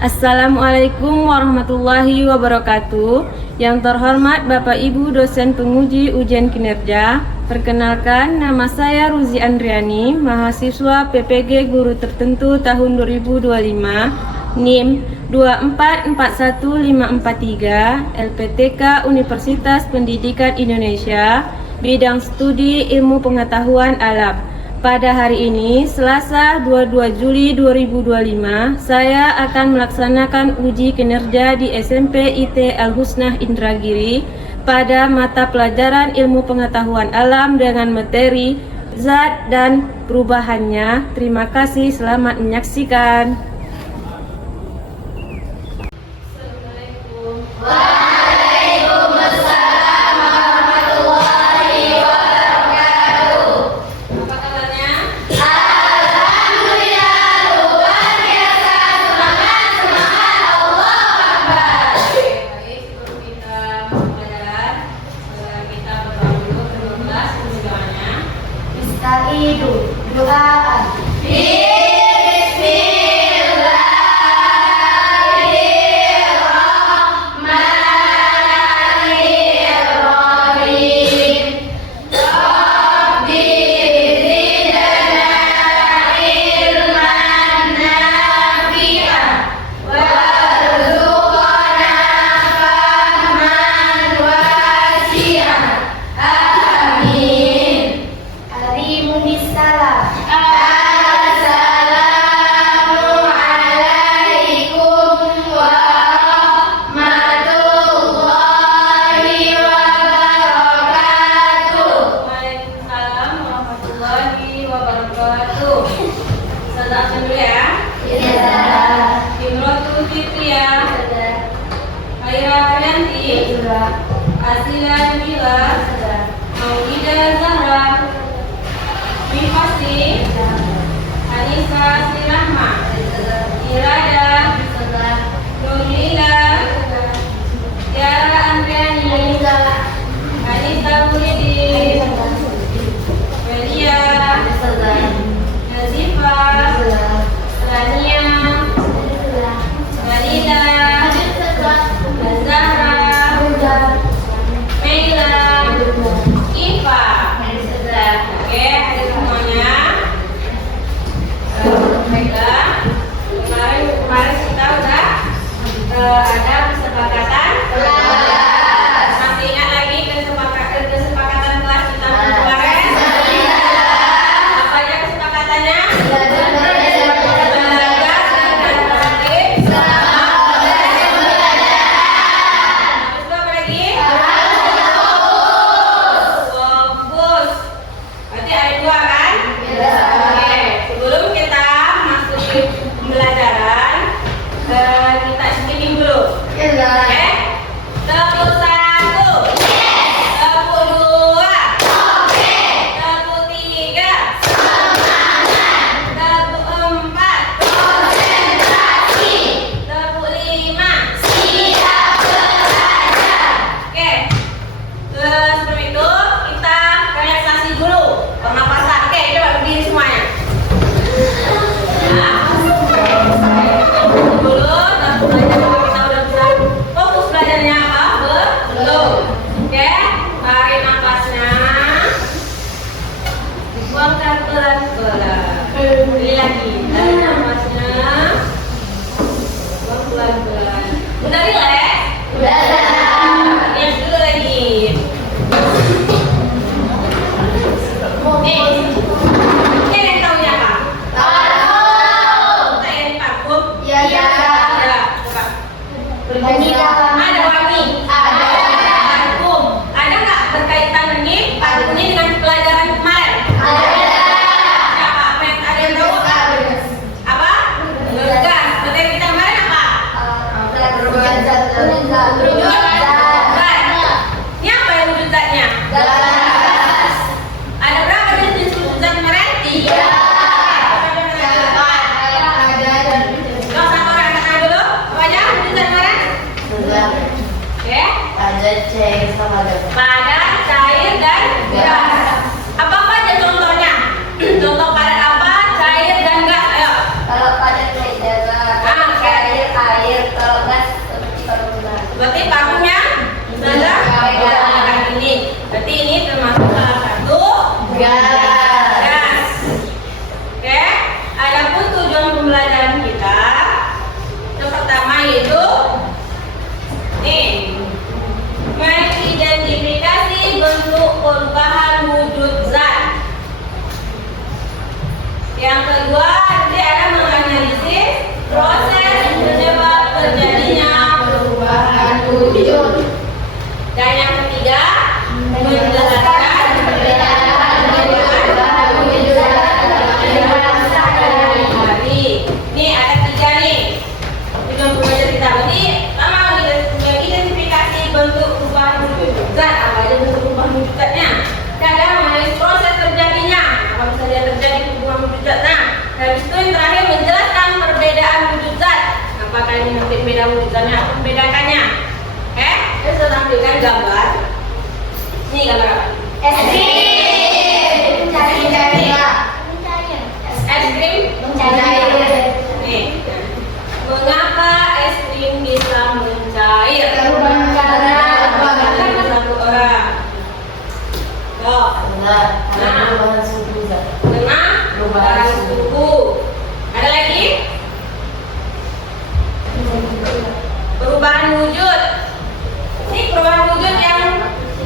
Assalamualaikum warahmatullahi wabarakatuh. Yang terhormat Bapak Ibu dosen penguji ujian kinerja, perkenalkan nama saya Ruzi Andriani, mahasiswa PPG Guru Tertentu tahun 2025, NIM 2441543, LPTK Universitas Pendidikan Indonesia, bidang studi Ilmu Pengetahuan Alam. Pada hari ini, Selasa 22 Juli 2025, saya akan melaksanakan uji kinerja di SMP IT Al-Husnah Indragiri pada mata pelajaran Ilmu Pengetahuan Alam dengan materi zat dan perubahannya. Terima kasih, selamat menyaksikan. Doa. Asila Mila, Maulida Zahra, Mifasi, Anissa Sirahma, Irada, Nurlila, Tiara Andriani, Anissa Muridin, Melia, Nazifa, Rania, Dalila, Zahra, Iva. Oke, ada semuanya. Baiklah. Kemarin kita udah ada kesepakatan. Masih ingat lagi kesepakatan kelas kita kemarin? Apa aja kesepakatannya? Padat, cair, dan gas. Apa aja contohnya? Contoh padat apa? Cair dan gas. Ayo. Kalau padat cair, cair Dan yang ketiga, menjelaskan perbedaan perubahan wujud hari. Nih ada tiga nih. Tujuan pembelajaran kita. Jadi pertama identifikasi bentuk perubahan wujud zat. Apa aja bentuk perubahan wujud zatnya? Kedua mengenai proses terjadinya. Apa bisa dia terjadi perubahan wujud zat? Nah, habis itu yang terakhir menjelaskan perbedaan wujud zat. Apakah ini nanti beda wujud zatnya? Apa membedakannya? Saya sudah tampilkan gambar. Ini gambar apa? Es krim mencari Es krim mencair. Nih. Mengapa es krim bisa mencair? Karena Satu orang. Oh, karena perubahan suhu. Ada lagi? Perubahan wujud. Ini perubahan wujud yang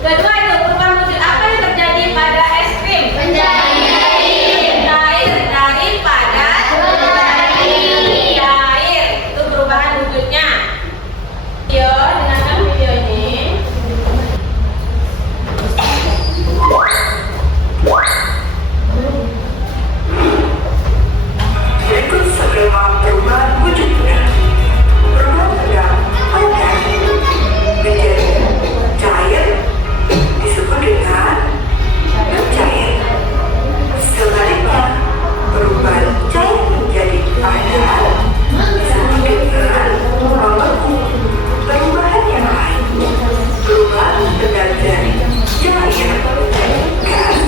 kedua itu perubahan wujud apa yang terjadi pada es krim? Mencair dari padat menjadi cair. Itu perubahan wujudnya. Video, dengarkan video ini. Berikut skema perubahan wujudnya. Perubahan sedang padat menjadi cair disebut dengan mencair. Sebaliknya, perubahan cair menjadi padat disebut dengan membeku. Perubahan yang lain, perubahan sedang dari cair gas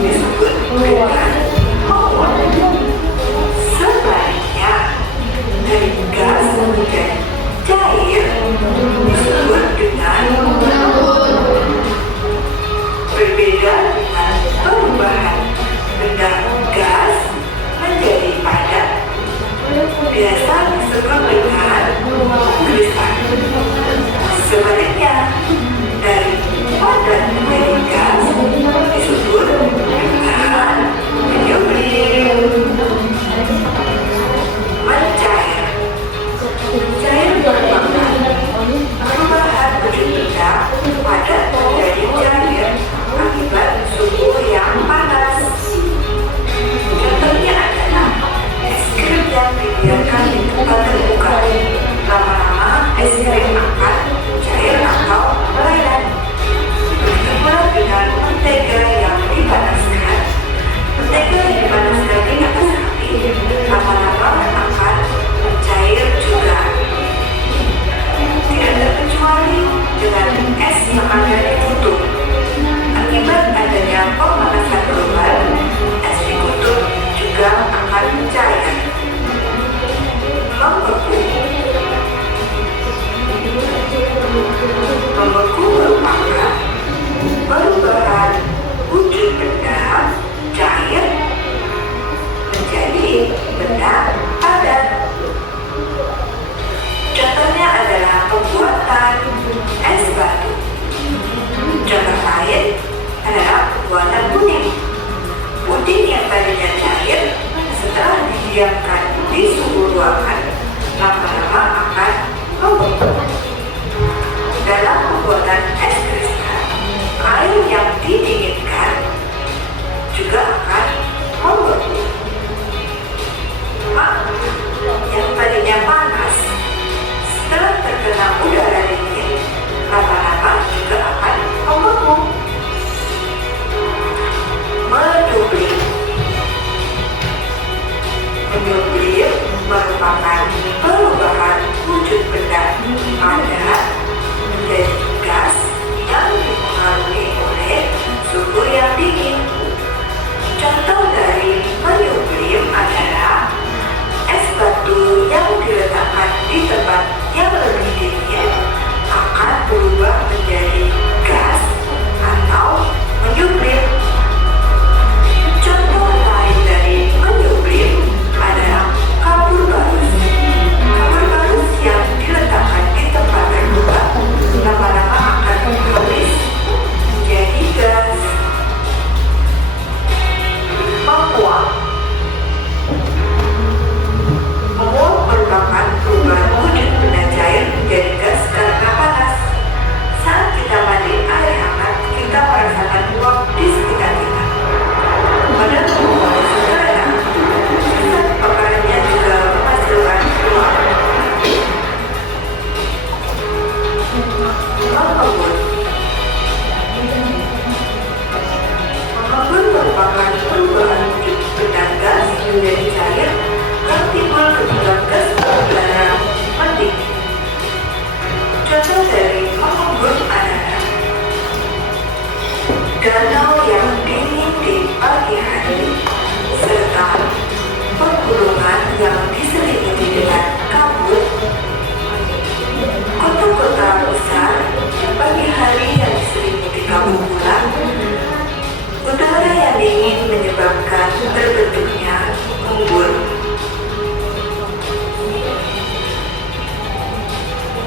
disebut dengan menguap. Sebaliknya, dari gas menjadi cair disebut dengan menurun. Berbeda dengan perubahan benda gas menjadi padat, biasa disebut dengan kristal. Sebaliknya, dari padat menjadi gas disebut dengan menyublim. Mencair. Mencair merupakan perubahan wujud benda padat menjadi cair akibat suhu yang panas. Contohnya adalah es krim yang dibiarkan di tempat terbuka. Lama-lama es krim akan cair atau melayang. Begitu pula dengan mentega yang dipanaskan. Mentega yang dipanaskan di atas api lama-lama akan mencair juga. Tidak terkecuali dengan es yang ada di kutub. Akibat adanya pemanasan global, es di kutub juga akan mencair. Membeku. Membeku merupakan perubahan wujud benda cair menjadi benda padat. Contohnya adalah pembuatan es batu. Contoh lain adalah pembuatan puding. Puding yang tadinya cair setelah didiamkan di suhu ruangan lama-lama akan membeku. Dalam pembuatan es kristal, air yang didinginkan juga akan membeku. Maka yang tadinya panas setelah terkena udara dingin lama-lama juga akan membeku. Menyublim merupakan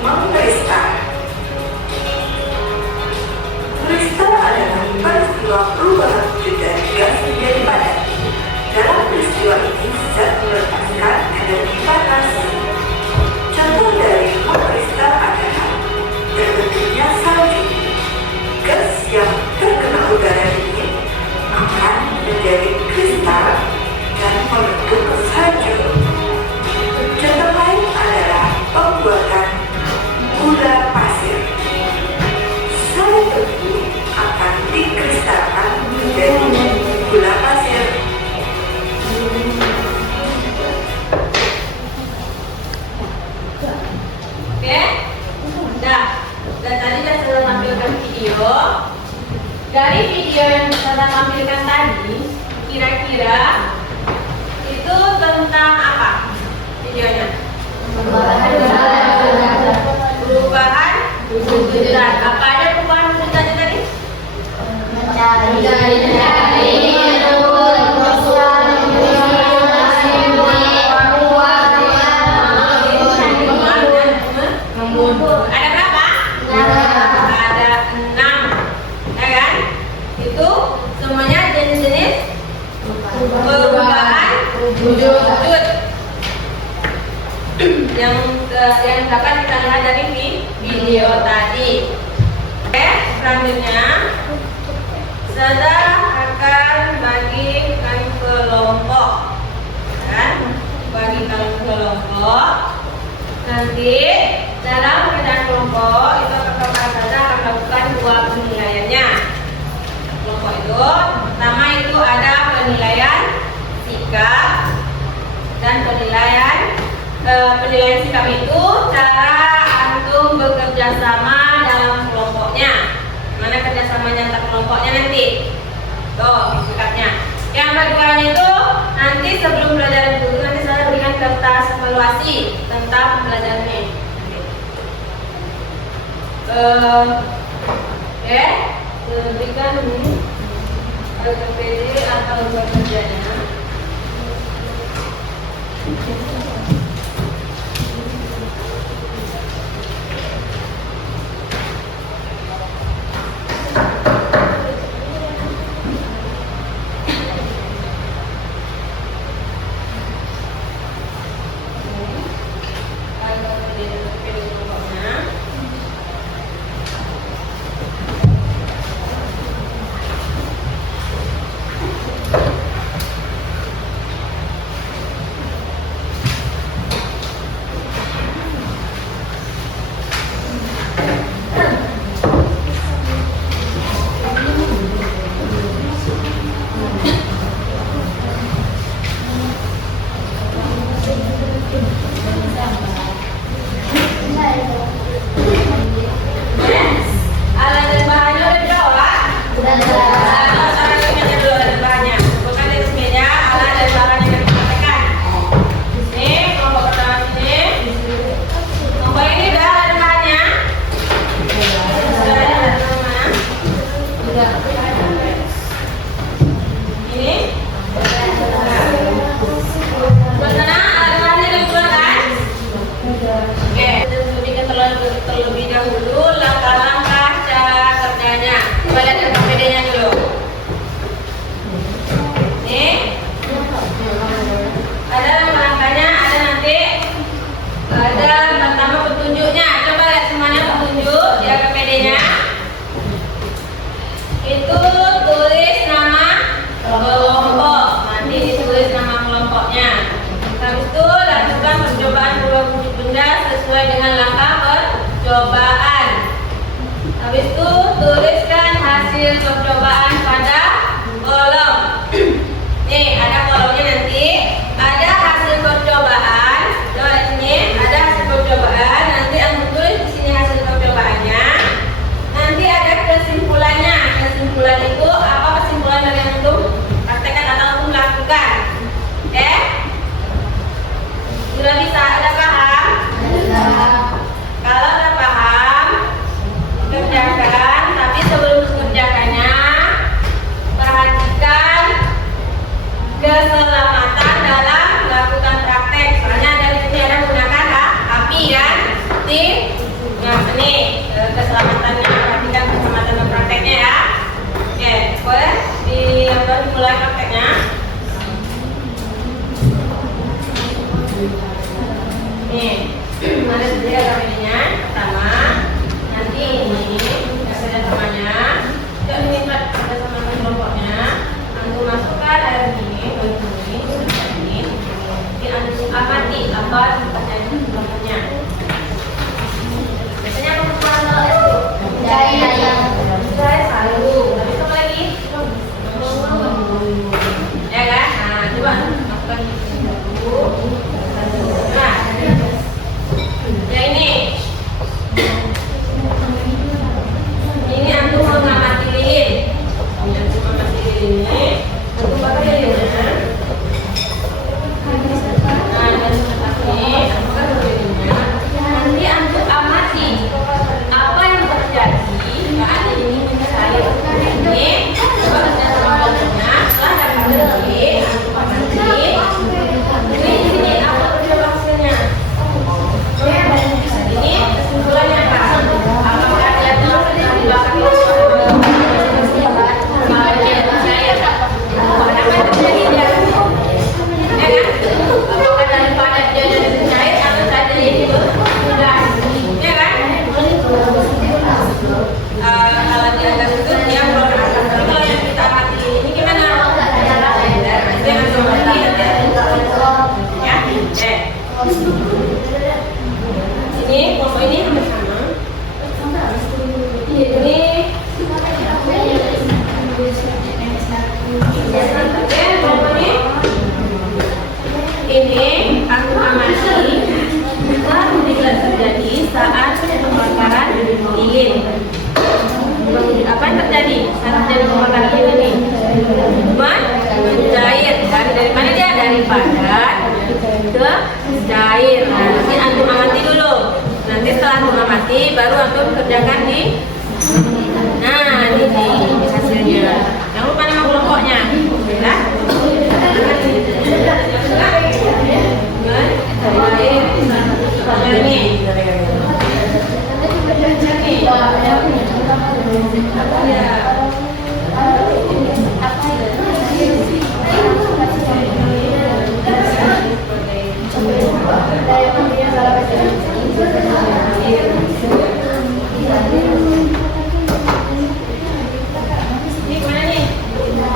Mengkristal. Kristal adalah peristiwa perubahan wujud dari gas menjadi padat. Dalam peristiwa ini, zat melepaskan energi panas. Contoh dari mengkristal adalah terbentuknya salju. Gas yang terkena udara dingin akan menjadi kristal dan membentuk salju. Contoh lain adalah pembuatan gula pasir. Sel tebu akan dikristalkan menjadi gula pasir. Oke? Nah, dan tadi saya sudah tampilkan video. Dari video yang saya tampilkan tadi, kira-kira itu tentang apa videonya? Perubahan wujudan. Apa aja perubahan wujudannya tadi? Ada berapa? Ada 6, ya kan? Itu semuanya jenis-jenis perubahan wujud yang dapat kita lihat dari video tadi. Oke, selanjutnya saya akan bagikan kelompok, kan? Bagikan kelompok. Nanti dalam perbedaan kelompok itu saja akan melakukan 2 penilaiannya. Kelompok itu pertama itu ada penilaian sikap dan penilaian sikap itu cara antum bekerja sama dalam kelompoknya. Mana kerjasamanya antar kelompoknya nanti. Tuh sikapnya. Yang keduanya itu nanti sebelum pelajaran dulu nanti saya berikan kertas evaluasi tentang pembelajarannya. Oke, berikan ini KPD atau kerjanya. Terlebih dahulu langkah-langkah cara kerjanya. Coba lihat KPD-nya dulu. Nih, ada langkah-langkahnya, ada nanti ada pertama petunjuknya. Coba lihat semuanya petunjuk di KPD-nya. Itu tulis nama kelompok. Nanti ditulis nama kelompoknya. Habis itu lakukan percobaan berubah wujud benda sesuai dengan langkah percobaan. Habis itu tuliskan hasil percobaan pada kolom. Nih ada kolomnya nanti. Ada hasil percobaan. Coba di sini ada hasil percobaan. Nanti aku tulis di sini hasil percobaannya. Nanti ada kesimpulannya. Kesimpulan itu apa kesimpulan dari yang antum praktekkan atau antum lakukan? Oke? Sudah bisa? Ada paham? Kalau udah paham, kerjakan. Tapi sebelum kerjakannya, mulai prakteknya. Nih, ada tiga gambarnya. Pertama, nanti ini ada namanya. Tidak minta ada sama kelompoknya. Antum masukkan air ini, nanti antum amati apa terjadi di kelompoknya. Biasanya aku menjahit selalu. Tapi apa lagi? Ya kan? Nah, coba lakukan dulu. Nah, ya ini antum mengamati lilin. Antum mengamati lilin ini. Antum pakai lilinnya. Nah, dari tempat ini, antum pakai lilinnya. Nanti antum amati apa yang terjadi. Kan ini cair ini. Coba kita sama-sama. Setelah dapat antum amati. Ini apa terjadi hasilnya? Ini kesimpulannya apa? Apakah dia telah di belakang itu cair? Apakah terjadi dia? Ya kan? Apakah daripada dia jadi cair atau saja ini sudah? Ya kan? Kalau dia agak tutup dia keluar. Tapi kalau yang kita amati ini gimana? Dia langsung mati ya? Ini kelompok ini hampir sama. Ini aku amati apa terjadi saat pembakaran lilin. Apa yang terjadi saat terjadi pembakaran lilin ini? Mencair kan? Dari mana dia? Dari padat ke cair. Nah, nanti antum amati dulu. Nanti setelah mengamati baru antum kerjakan di. Nah, ini hasilnya. Jangan lupa nama kelompoknya. Ya. Ini gimana nih?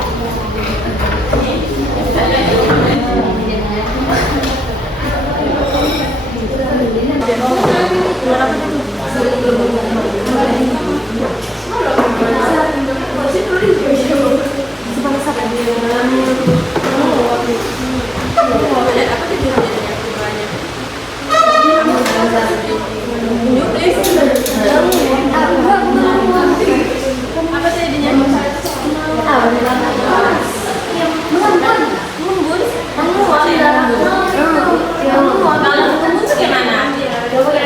Apa jadinya?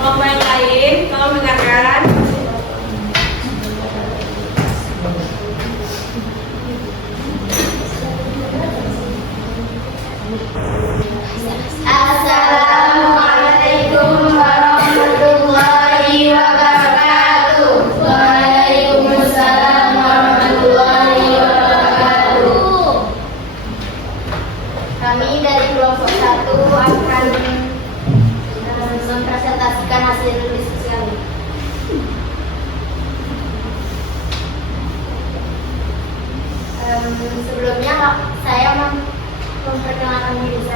Kelompok yang lain, kalau mendengarkan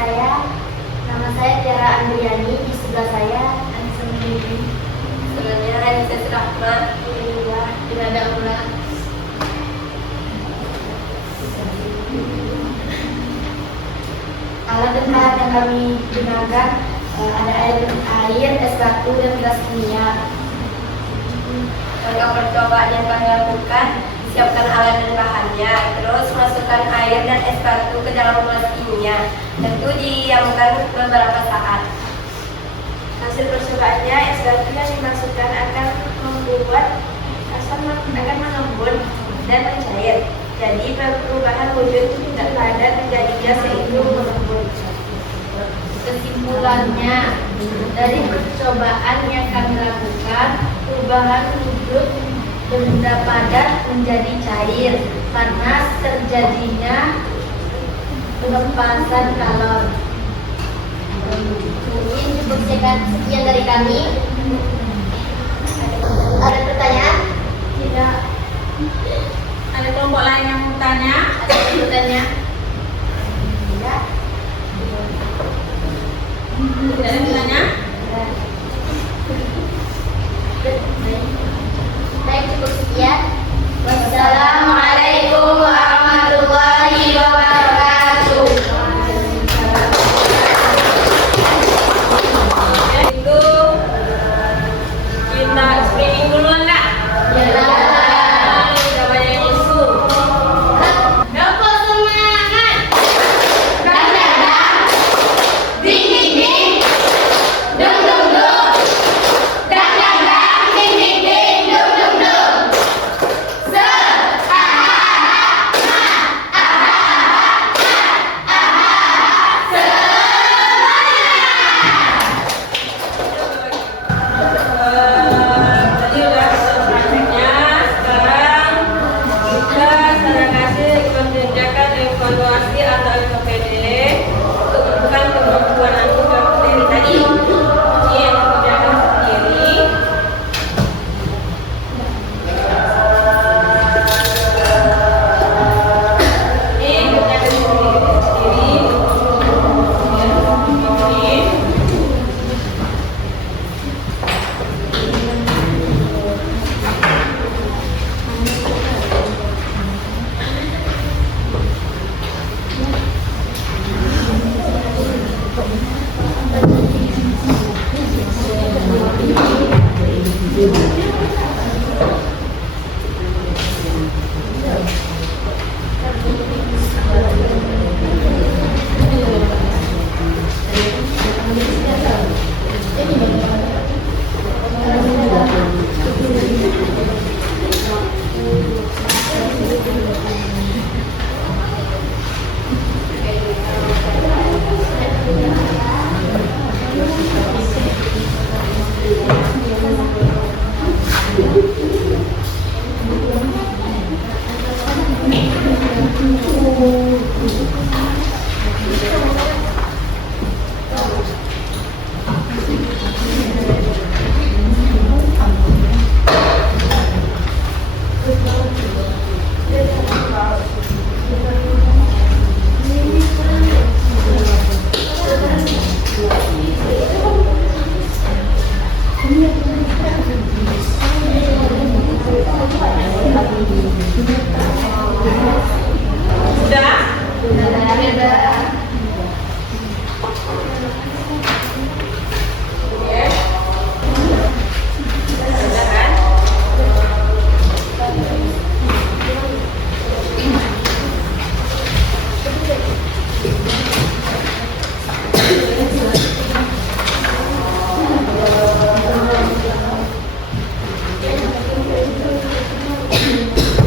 Nama saya Tiara Andriani. Di sebelah saya Anissa Mendini. Sebelumnya Anissa Rahma. Tidak ulang. Alat dan bahan yang kami gunakan ada air, es batu, dan gelas kimia. Langkah percobaan yang kami lakukan, siapkan alat dan bahannya, terus masukkan air dan es batu ke dalam gelas kimia. Tentu diamkan beberapa saat. Hasil percobaannya, es batu yang dimasukkan akan membuat asam akan mengembun dan mencair. Jadi perubahan wujud tidak padat menjadi gas yaitu mengembun. Kesimpulannya, dari percobaan yang kami lakukan, perubahan wujud benda padat menjadi cair karena terjadinya pelepasan kalor. Mungkin cukup sekian dari kami. Ada pertanyaan? Tidak. Ada kelompok lain yang mau tanya? Ada yang bertanya? Tidak. Tidak ada yang tanya? Baik, cukup sekian. Wassalamualaikum warahmatullahi wabarakatuh. Itu kita screening dulu enggak? Udah banyak yang isu. Doko semangat. Dang dang dang. Ding ding ding. Dung dung dung. Dang dang dang. Ding ding ding. Dung dung dung. Se ah ah ah ah ah ah Tadi udah prakteknya, sekarang kita saya kasih kerjakan evaluasi atau LKPD untuk menentukan kemampuan aku dalam materi tadi. Ini kerjakan sendiri. Ini kerjakan sendiri. Ini.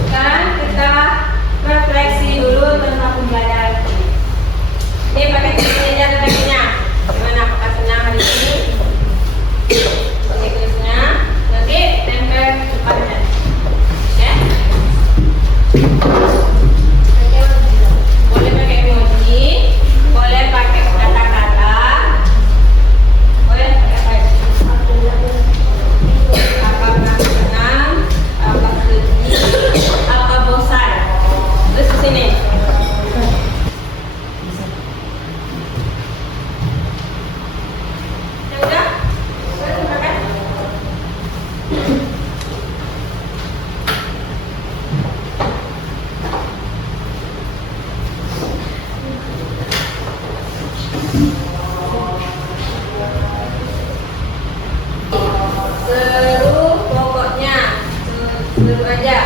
Sekarang kita Seru pokoknya, seru aja.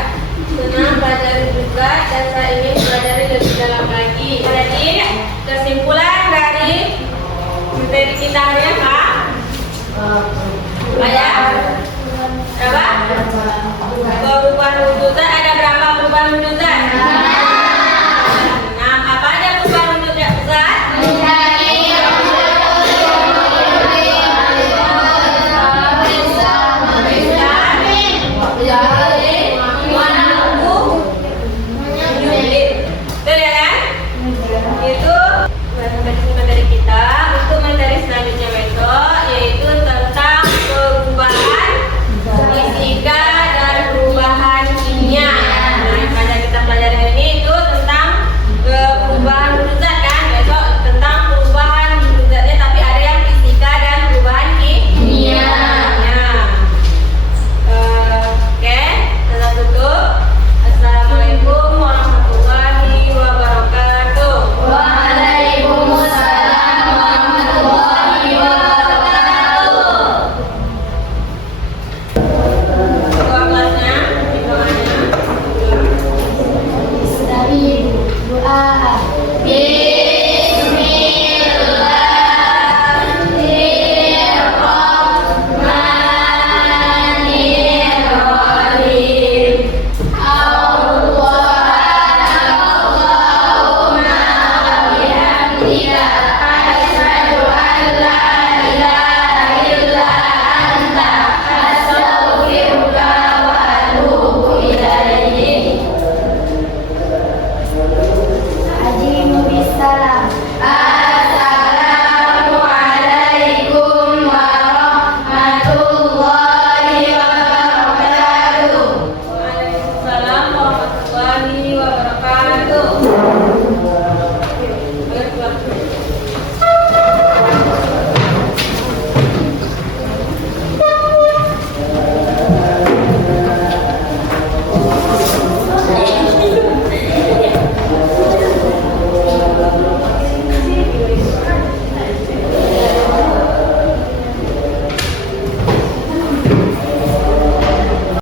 Senang pelajari juga dan saya ingin pelajari lebih dalam lagi. Jadi kesimpulan dari materi kita hari ini apa? Ayah? Apa?